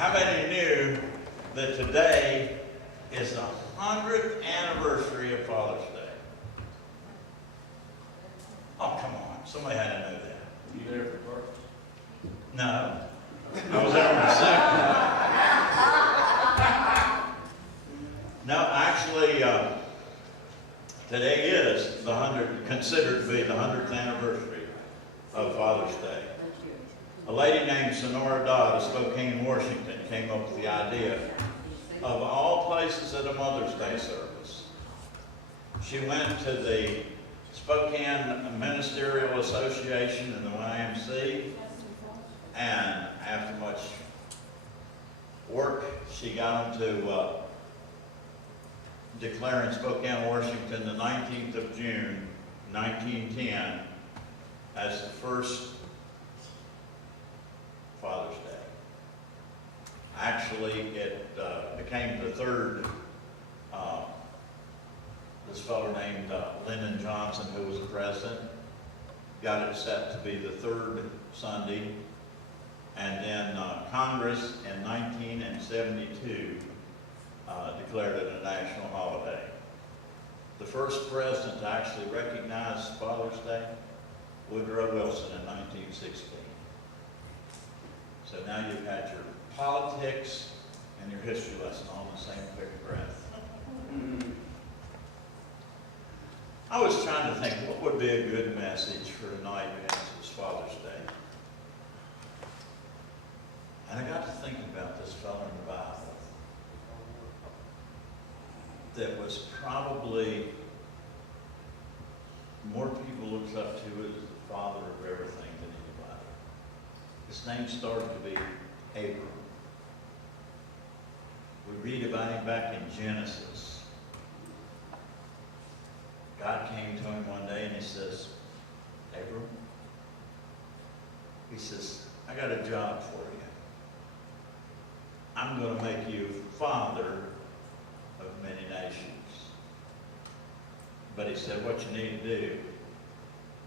How many knew that today is the 100th anniversary of Father's Day? Oh, come on. Somebody had to know that. Were you there for birth? No. I was there myself. No, actually, today is the 100th, considered to be the 100th anniversary of Father's Day. A lady named Sonora Dodd of Spokane, Washington, came up with the idea of all places at a Mother's Day service. She went to the Spokane Ministerial Association and the YMC, and after much work, she got them to declare in Spokane, Washington, the 19th of June, 1910, as the first Father's Day. Actually, it became the third. This fellow named Lyndon Johnson, who was the president, got it set to be the third Sunday. And then Congress in 1972 declared it a national holiday. The first president to actually recognize Father's Day, Woodrow Wilson, in 1916. So now you've had your politics and your history lesson all in the same quick breath. I was trying to think, what would be a good message for tonight as it's Father's Day? And I got to thinking about this fellow in the Bible that was probably more people looked up to as the father of everything than anybody. His name started to be Abram. We read about him back in Genesis. God came to him one day and he says, Abram, he says, I got a job for you. I'm going to make you father of many nations. But he said, what you need to do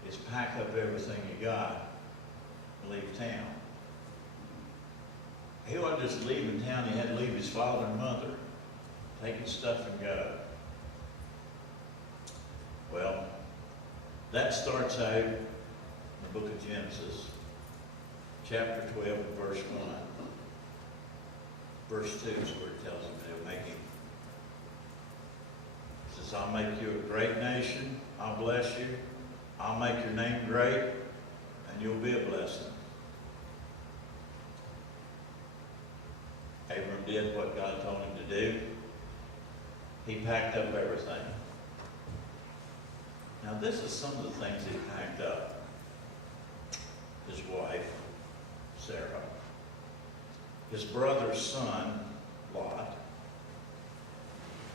is pack up everything you got and leave town. He wasn't just leaving town, he had to leave his father and mother, take his stuff and go. Well, that starts out in the book of Genesis, chapter 12, verse 1. Verse 2 is where it tells him they'll make him. It says, I'll make you a great nation, I'll bless you, I'll make your name great, and you'll be a blessing. Abram did what God told him to do. He packed up everything. Now this is some of the things he packed up. His wife, Sarah. His brother's son, Lot.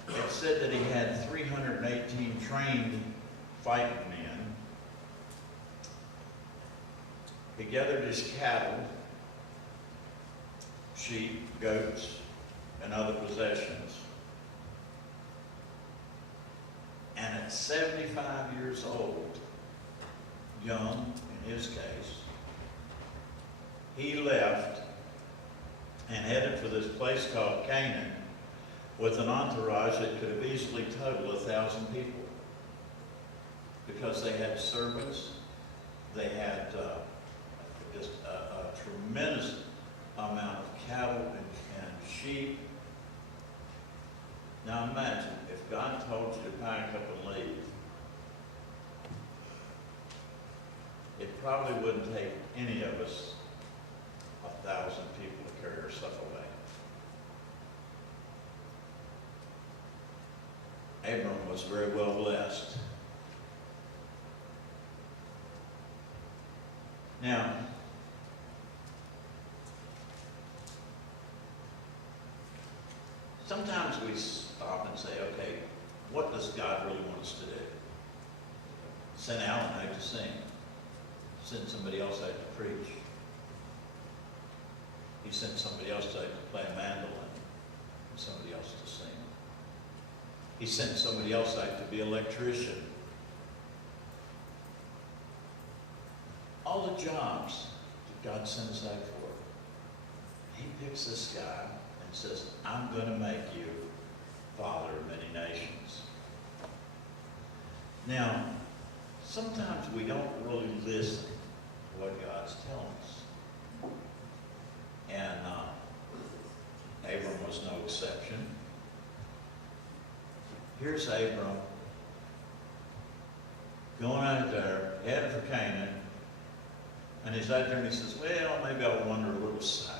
It said that he had 318 trained fighting men. He gathered his cattle, sheep, goats, and other possessions. And at 75 years old, young in his case, he left and headed for this place called Canaan with an entourage that could have easily totaled 1,000 people. Because they had servants, they had just a tremendous amount of cattle and sheep. Now imagine, if God told you to pack up and leave, it probably wouldn't take any of us 1,000 people to carry our stuff away. Abram was very well blessed. Now, sometimes we stop and say, okay, what does God really want us to do? Send Alan out to sing. Send somebody else out to preach. He sent somebody else out to play a mandolin and somebody else to sing. He sent somebody else out to be an electrician. All the jobs that God sends out for, he picks this guy and says, I'm going to make you father of many nations. Now, sometimes we don't really listen to what God's telling us. And Abram was no exception. Here's Abram going out there, heading for Canaan, and he's out there and he says, well, maybe I'll wander a little south.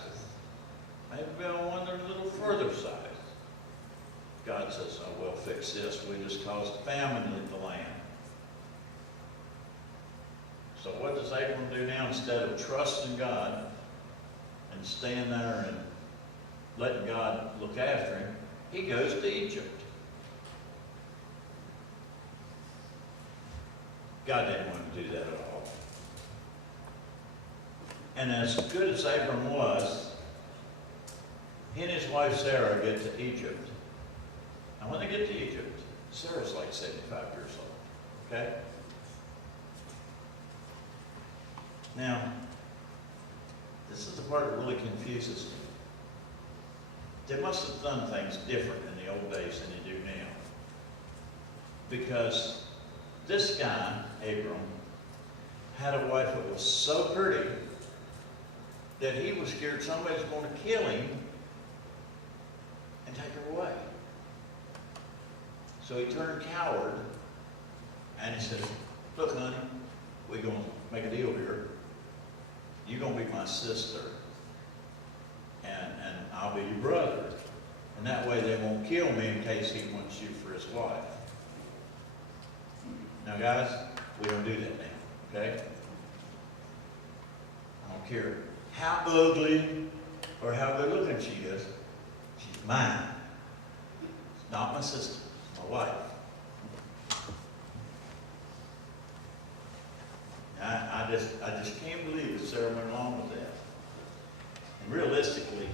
Maybe I'll wander a little further south. God says, oh, we'll fix this. We just caused famine in the land. So what does Abram do now? Instead of trusting God and staying there and letting God look after him, he goes to Egypt. God didn't want to do that at all. And as good as Abram was, he and his wife Sarah get to Egypt. And when they get to Egypt, Sarah's like 75 years old. Okay? Now, this is the part that really confuses me. They must have done things different in the old days than they do now. Because this guy, Abram, had a wife that was so pretty that he was scared somebody was going to kill him and take her away. So he turned coward and he said, look, honey, we're going to make a deal here. You're going to be my sister and I'll be your brother. And that way they won't kill me in case he wants you for his wife. Now, guys, we don't do that now, okay? I don't care how ugly or how good looking she is. She's mine. She's not my sister, my wife. I just can't believe that Sarah went along with that. And realistically,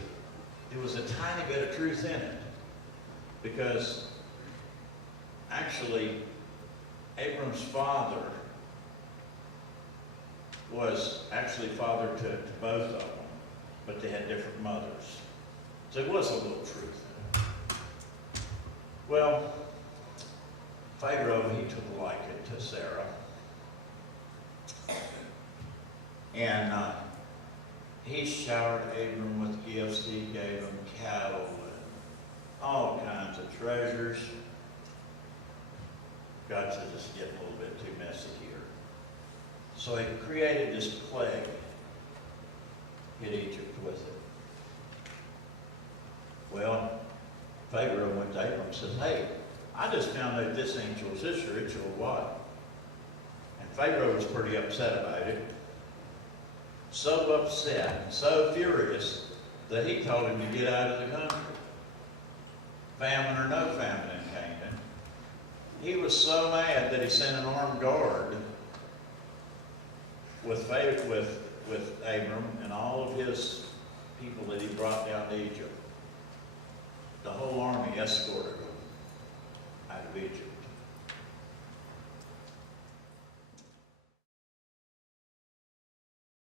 there was a tiny bit of truth in it. Because actually, Abram's father was actually father to both of them, but they had different mothers. So there was a little truth in it. Well, Pharaoh, he took a liking to Sarah. And he showered Abram with gifts. He gave him cattle and all kinds of treasures. God says it's getting a little bit too messy here. So he created this plague, hit Egypt with it. Well, Pharaoh went to Abram and says, hey, I just found out this ain't your sister, it's your wife. And Pharaoh was pretty upset about it. So upset and so furious that he told him to get out of the country. Famine or no famine in Canaan. He was so mad that he sent an armed guard with Abram and all of his people that he brought down to Egypt. The whole army escorted him out of Egypt.